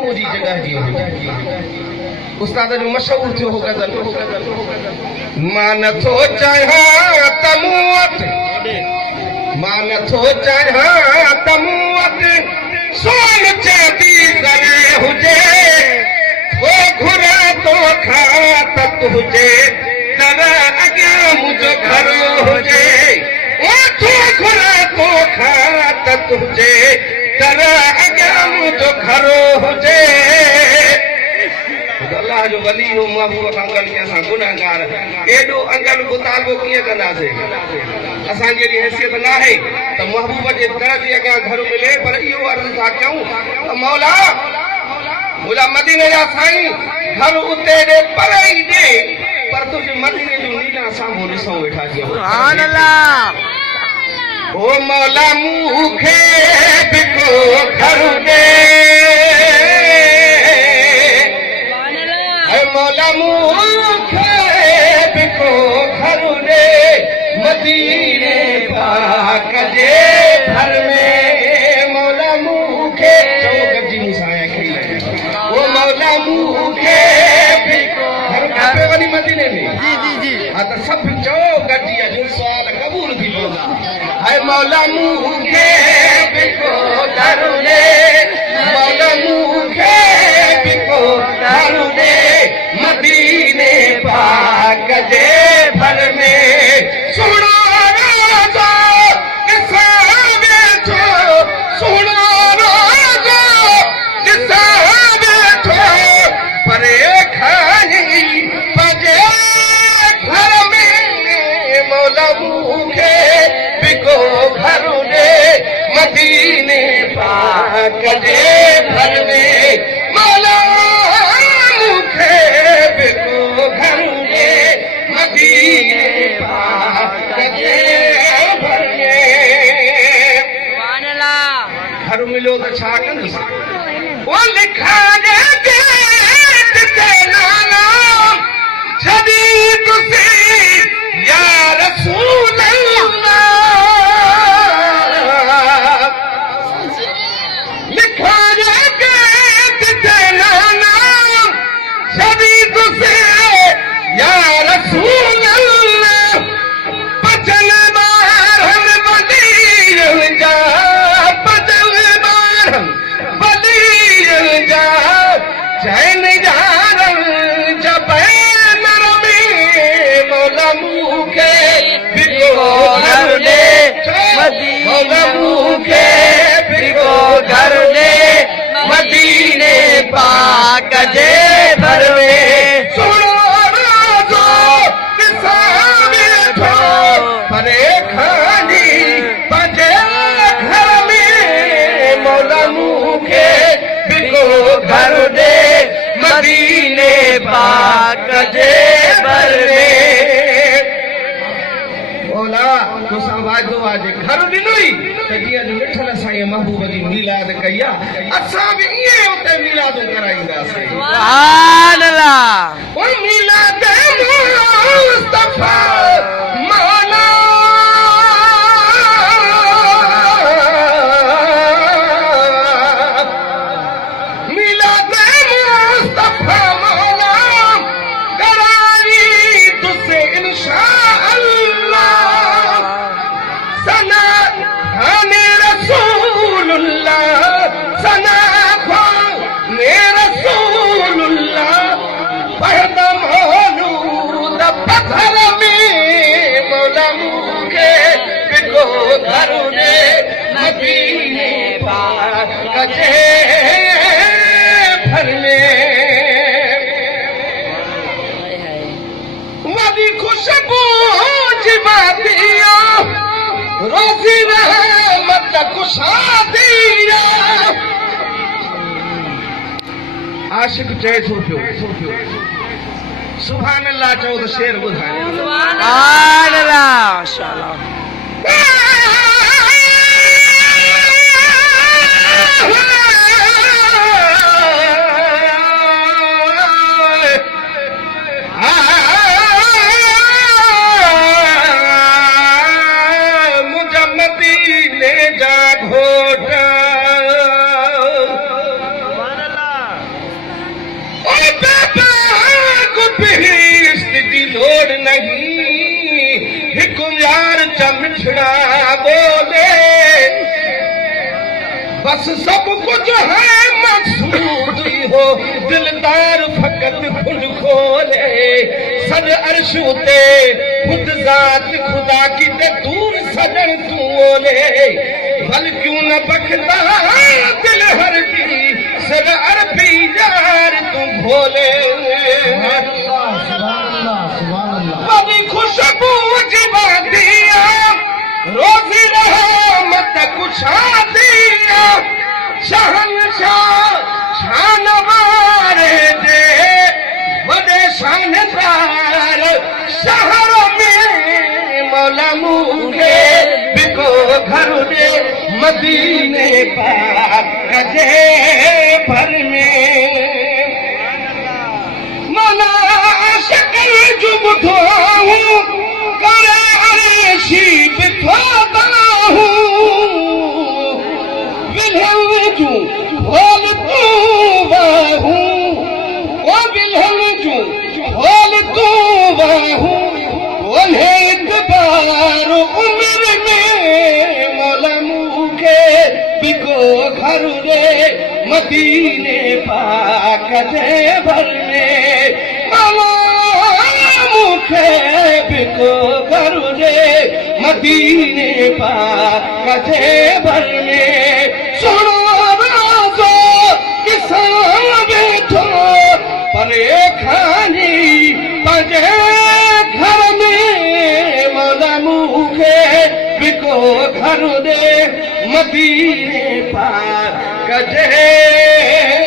मुझी जगह जी उस्ताद जो मशहूर थियो हो गज़ल मां नथो चाहियां तमूं वटि मां नथो चाहियां तमूं वटि सोन चांदी ज़रे हुजे वो घुरा तो खात तुझे दर अॻियां मुंहिंजो घर हुजे वो तो घुरा तो खात तुझे दर अॻियां मुंहिंजो घर हुजे अल्लाह जो वली हो महबूब खां अंगल के असां गुनाहगार एॾो अंगल मुतालबो कीअं कंदासीं असां जहिड़ी हैसियत न आहे त महबूब जे दर जे अॻियां घर मिले पर इहो अर्ज़ु था कयूं त मौला मुंहिंजा मदीने जा साईं घर उते ॾे परे ई ॾे पर तुंहिंजे मदीने जो नीला साम्हूं ॾिसूं वेठा जी सुभान अल्लाह ओ मौला मूंखे बि को घर ॾे मौला मूंखे बि को घर ॾे मदीने पाक जे घर में मौला मूंखे चओ गॾिजी मूंसां ओ मौला मूंखे बि घर खपे वञी मदीने में जी जी जी हा त सभु चओ गॾिजी अॼु सुवाल क़बूल थी पवंदा हाय मौला मूंखे बि को घर ॾे मौला मूंखे बि को घर ॾे मदीने पाक जे भर में सुणो रोज़ो ॾिसां वेठो सुणो रोज़ो ॾिसां वेठो परे खाई पंहिंजे घर में मौला मूंखे बि को घर ॾे मदीने पाक जे भर में मौला मूंखे बि को घर ॾे मदीने पाक जे भर में घर मिलियो त छा कंदुसि वो लिखा जे गेट ते नाला छॾी तुसी या रसूल अल्लाह लिखा जे गेट ते नाला छॾी तुसी या रसूल अल्लाह बचन ॿारनि वॾीरनि जा बचन ॿारनि वॾीरनि जा चइनि यारनि जा बैनर में मौला मूंखे बि को घर ॾे मौला मूंखे बि को घर ॾे मदीने पाक जे भर में सुणो रोज़ो ॾिसां वेठो परे खानी पंहिंजे घर में मौला मूंखे बि को घर ॾे मदीने पाक जे भर में मौला तोसां वाइदो आहे जे घर ॾिनोई त जीअं मिठल साईं महबूब जी मीलाद कई आहे असां बि ईअं उते मीलादूं कराईंदासीं सुभान अल्लाह ओ मीलाद मुस्तफा मौला मीलाद मुस्तफा मौला कराई तुसे इंशाअल्लाह सना खाने रसूलुल्लाह सना खाने रसूलुल्लाह पढ़दा मौलूद पत्थर में मौला मूंखे बि को घर ॾे मदीने पाक जे भर में वॾी खुशबू जी बातिया रोज़ी रहमत कुशादिया आशिक चए थो पियो सुभान अल्लाह चओ त शेर ॿुधाए सुभान अल्लाह माशाअल्लाह लोड़ नहीं हिकु यार चमचड़ा बोले बस सब कुछ है मकसूद हो दिलदार फकत खुद खोले सद अरशूते खुद जात खुदा की ते दूर सजन तू ओले भल क्यों न बखता दिल हर दी सद अरबी यार तू भोले बड़ी खुशबू जिबा दिया रोजी रहमत कुछा दिया शहनशाह शानवारे दे बड़े शानदार शहर में मौला मुझे बिको घर दे मदीने पाक कजे भर में मना शक्ल जुब धोऊं करे अरेशी बिथोता हूँ बिल्हल जू खोल तू बाहू ओ बिल्हल जू खोल तू बाहू बोले इतबार उम्र में मौला मुझे बिको घर रे मदीने पाक दे भर में मुखे बिको घर रे मदीने पाक दे भर में सुनो राजो किसान बैठो परे खानी पजे घर में मौला मुखे बिको घर रे मदीने पाक दे